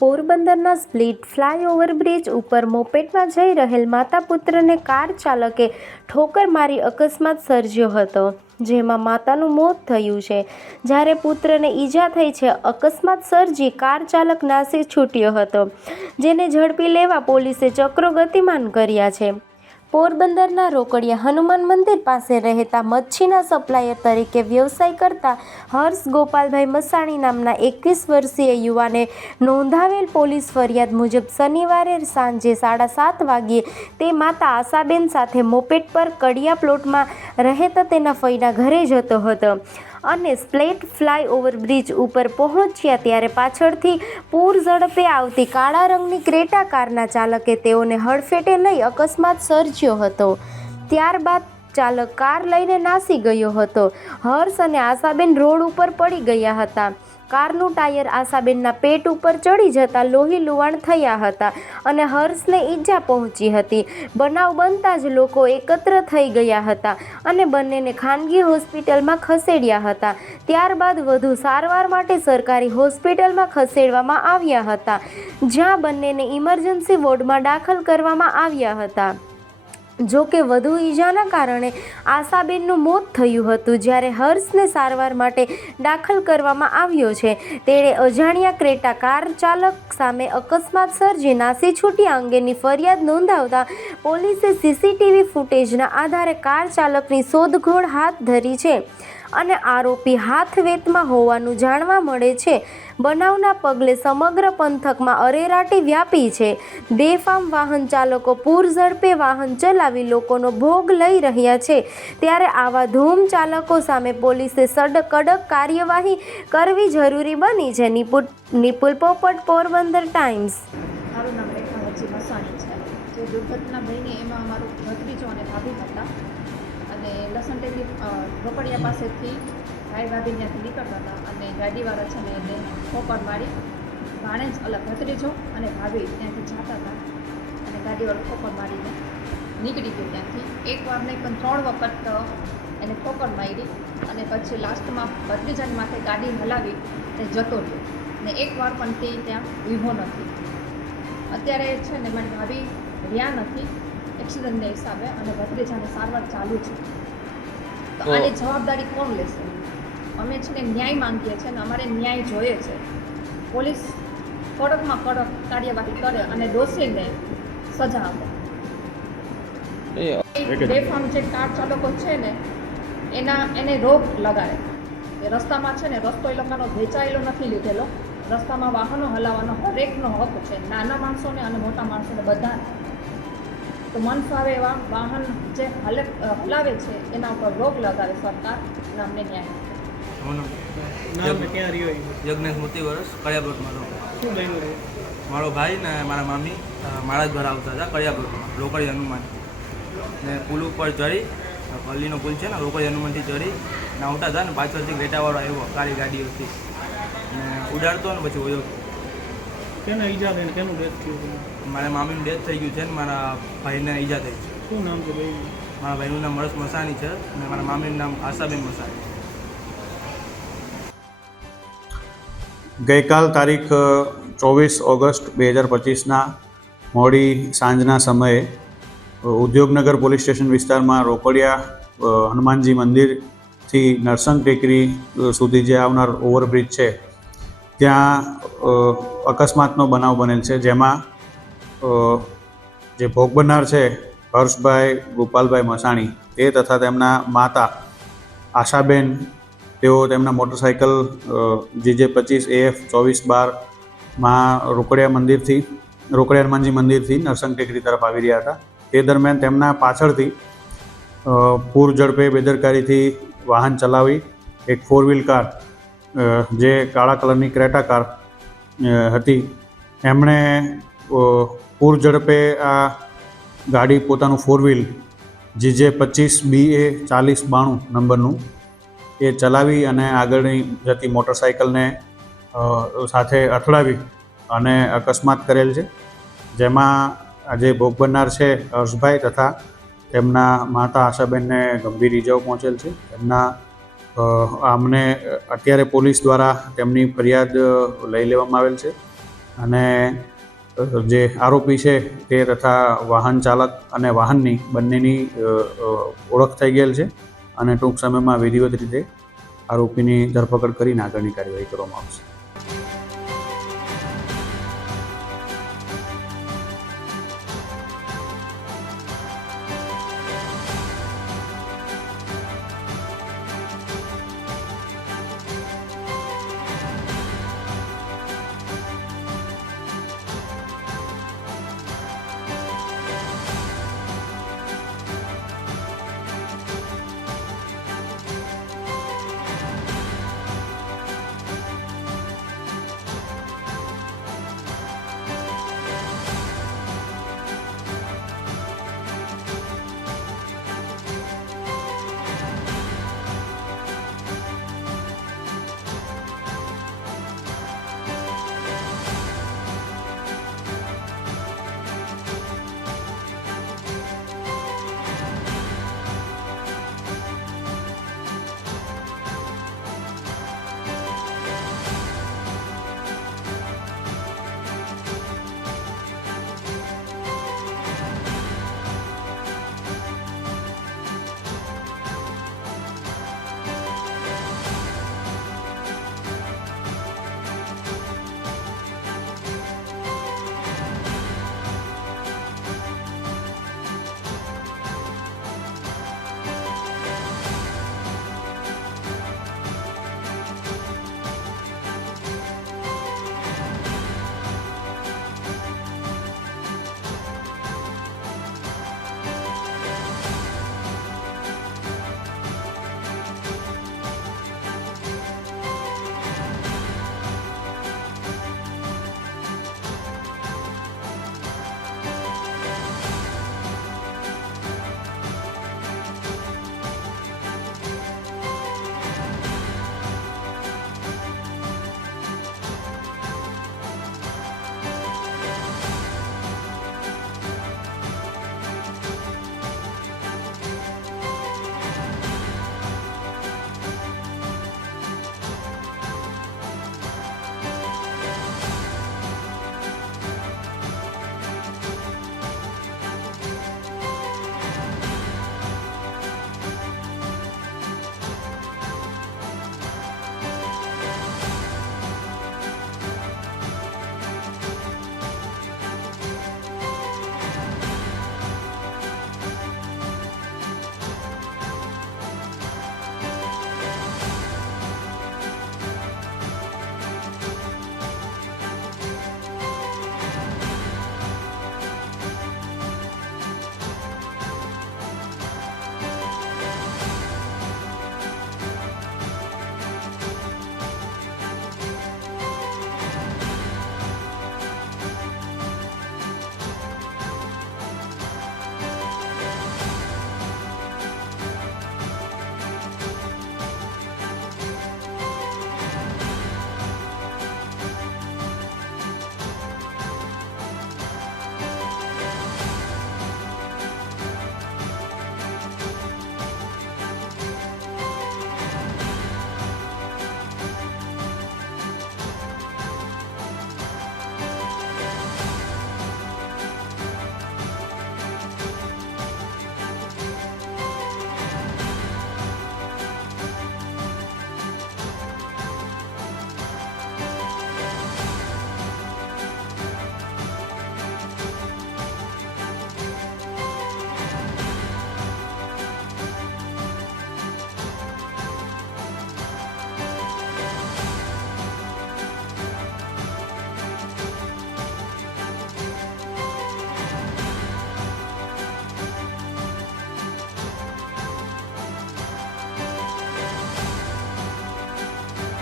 પોરબંદરના split flyover bridge ઉપર મોપેટમાં જઈ રહેલ માતા પુત્રને કાર ચાલકે ઠોકર મારી અકસ્માત સર્જ્યો હતો, જેમાં માતાનું મોત થયું છે. જ્યારે પુત્રને ઈજા થઈ છે, અકસ્માત સર્જી કાર ચાલક નાસી છૂટ્યો હતો, જેને ઝડપી લેવા પોલીસે ચક્રો ગતિમાન કર્યા છે. પોરબંદરના રોકડિયા હનુમાન મંદિર પાસે રહેતા મચ્છીના સપ્લાયર તરીકે વ્યવસાય કરતા હર્ષ ગોપાલભાઈ મસાણી નામના એકવીસ વર્ષીય યુવાને નોંધાવેલ પોલીસ ફરિયાદ મુજબ શનિવારે સાંજે સાડા સાત વાગ્યે તે માતા આશાબેન સાથે મોપેટ પર કડિયા પ્લોટમાં રહેતા તેના ફઈના ઘરે જતો હતો. અને સ્પ્લેટ ફ્લાય ઓવર બ્રિજ ઉપર પહોંચ્યા ત્યારે પાછળથી પૂર ઝડપે આવતી કાળા રંગની ક્રેટા કારના ચાલકે તેઓને હડફેટે લઈ અકસ્માત સર્જ્યો હતો. ત્યારબાદ ચાલક કાર લઈને નાસી ગયો હતો. હર્ષ અને આશાબેન રોડ ઉપર પડી ગયા હતા. કારનું ટાયર આશાબેનના પેટ ઉપર ચડી જતા લોહી લુવાણ થયા હતા અને હર્ષને ઈજા પહોંચી હતી. બનાવ બનતા જ લોકો એકત્ર થઈ ગયા હતા અને બંનેને ખાનગી હોસ્પિટલમાં ખસેડ્યા હતા. ત્યારબાદ વધુ સારવાર માટે સરકારી હોસ્પિટલમાં ખસેડવામાં આવ્યા હતા, જ્યાં બંનેને ઇમરજન્સી વોર્ડમાં દાખલ કરવામાં આવ્યા હતા. જો કે વધુ ઈજાના કારણે આશાબેનનું મોત થયું હતું, જ્યારે હર્ષને સારવાર માટે દાખલ કરવામાં આવ્યો છે. તેણે અજાણ્યા ક્રેટા કાર ચાલક સામે અકસ્માત સર્જી નાસી છૂટ્યા અંગેની ફરિયાદ નોંધાવતા પોલીસે સીસીટીવી ફૂટેજના આધારે કાર ચાલકની શોધખોળ હાથ ધરી છે. અને આરોપી હાથવેતમાં હોવાનું જાણવા મળે છે. બનાવના પગલે સમગ્ર પંથકમાં અરેરાટી વ્યાપી છે. બેફામ વાહન ચાલકો પૂર ઝડપે વાહન ચલાવી લોકોનો ભોગ લઈ રહ્યા છે. ત્યારે આવા ધૂમ ચાલકો સામે પોલીસે સડ કડક કાર્યવાહી કરવી જરૂરી બની છે. નિપુલ નિપુલ પોપટ, પોરબંદર ટાઈમ્સ. દુર્ઘટના બની એમાં અમારું ભત્રીજો અને ભાભી હતા. અને લસણ ટેકરી રોકડિયા પાસેથી ભાઈ ભાભી ત્યાંથી નીકળતા હતા અને ગાડીવાળા છે ને એને ખોપર મારી ભાણેજ અલગ ભત્રીજો અને ભાભી ત્યાંથી જતા હતા અને ગાડીવાળો ખોપર મારીને નીકળી ગયો ત્યાંથી. એકવાર નહીં, પણ ત્રણ વખત એને ખોપર મારી અને પછી લાસ્ટમાં ભત્રીજાની માથે ગાડી હલાવી અને જતો રહ્યો. ને એકવાર પણ તે ત્યાં વીહો નથી. અત્યારે છે ને મારી ભાભી રહ્યા નથી. એક્સિડન્ટના હિસાબે અને ભત્રીજાને સારવાર ચાલુ છે. તો આની જવાબદારી કોણ લેશે? અમે છે ને ન્યાય માંગીએ છીએ અને અમારે ન્યાય જોઈએ છે. પોલીસ કડકમાં કડક કાર્યવાહી કરે અને દોષીને સજા આપે. બેફામ જે કાર ચાલકો છે ને એના એને રોક લગાડે. એ રસ્તામાં છે ને રસ્તો એ લોકોનો વેચાયેલો નથી લીધેલો. રસ્તામાં વાહનો હલાવવાનો હરેકનો હક છે. નાના માણસોને અને મોટા માણસોને બધાને. તો મન ફાવે એવા વાહન જે હલે હલાવે છે એના ઉપર રોક લગાવે સરકાર અને અમને ન્યાય? યજ્ઞેશ મૂર્તિ વર્ષ કળિયાબોટ મારો ભાઈ ને મારા મામી મારા જ ઘર આવતા હતા કળિયાબોટમાં રોકડી હનુમાન. ને પુલ ઉપર ચડી પલ્લીનો પુલ છે ને રોકડી હનુમાનથી ચડી ને આવતા હતા ને પાછળથી ગ્રેટાવાળો આવ્યો કાળી ગાડીઓથી. હતી ને ઉડાડતો ને પછી ઓયો. કેને ઈજા થઈ કેનું ડેથ થયું છે? મારા મામીનું ડેથ થઈ ગયું છે ને મારા ભાઈને ઈજા થઈ છે. શું નામ છે ભાઈ મારા ભાઈનું નામ હર્ષ મસાણી છે અને મારા મામીનું નામ આશાબેન મસાણી. ગઈકાલ તારીખ ચોવીસ ઓગસ્ટ બે હજાર પચીસના મોડી સાંજના સમયે ઉદ્યોગનગર પોલીસ સ્ટેશન વિસ્તારમાં રોકડિયા હનુમાનજી મંદિરથી નરસંગ ટેકરી સુધી જે આવનાર ઓવરબ્રિજ છે ત્યાં અકસ્માતનો બનાવ બનેલ છે, જેમાં જે ભોગ બનનાર છે, હર્ષભાઈ ગોપાલભાઈ મસાણી તે તથા તેમના માતા આશાબેન, તેઓ તેમના મોટરસાઇકલ જીજે પચીસ એફ ચોવીસ બારમાં રોકડિયા મંદિરથી, રોકડિયા હનુમાનજી મંદિરથી નરસંગ ટેકરી તરફ આવી રહ્યા હતા. તે દરમિયાન તેમના પાછળથી પૂર ઝડપે બેદરકારીથી વાહન ચલાવી એક ફોર વ્હીલ કાર જે કાળા કલરની ક્રેટા કાર હતી. એમણે પૂર ઝડપે આ ગાડી પોતાનું ફોર વ્હીલ જીજે પચીસ બી એ ચાલીસ બાણું નંબરનું એ ચલાવી અને આગળની જતી મોટરસાઇકલને સાથે અથડાવી અને અકસ્માત કરેલ છે. જેમાં આજે ભોગ બનનાર છે હર્ષભાઈ તથા તેમના માતા આશાબેનને ગંભીર ઇજાઓ પહોંચેલ છે. તેમના અમને અત્યારે પોલીસ દ્વારા તેમની ફરિયાદ લઈ લેવામાં આવેલ છે. અને જે આરોપી છે તે તથા વાહન ચાલક અને વાહનની બંનેની ઓળખ થઈ ગયેલ છે અને ટૂંક સમયમાં વિધિવત રીતે આરોપીની ધરપકડ કરીને આગળની કાર્યવાહી કરવામાં આવશે.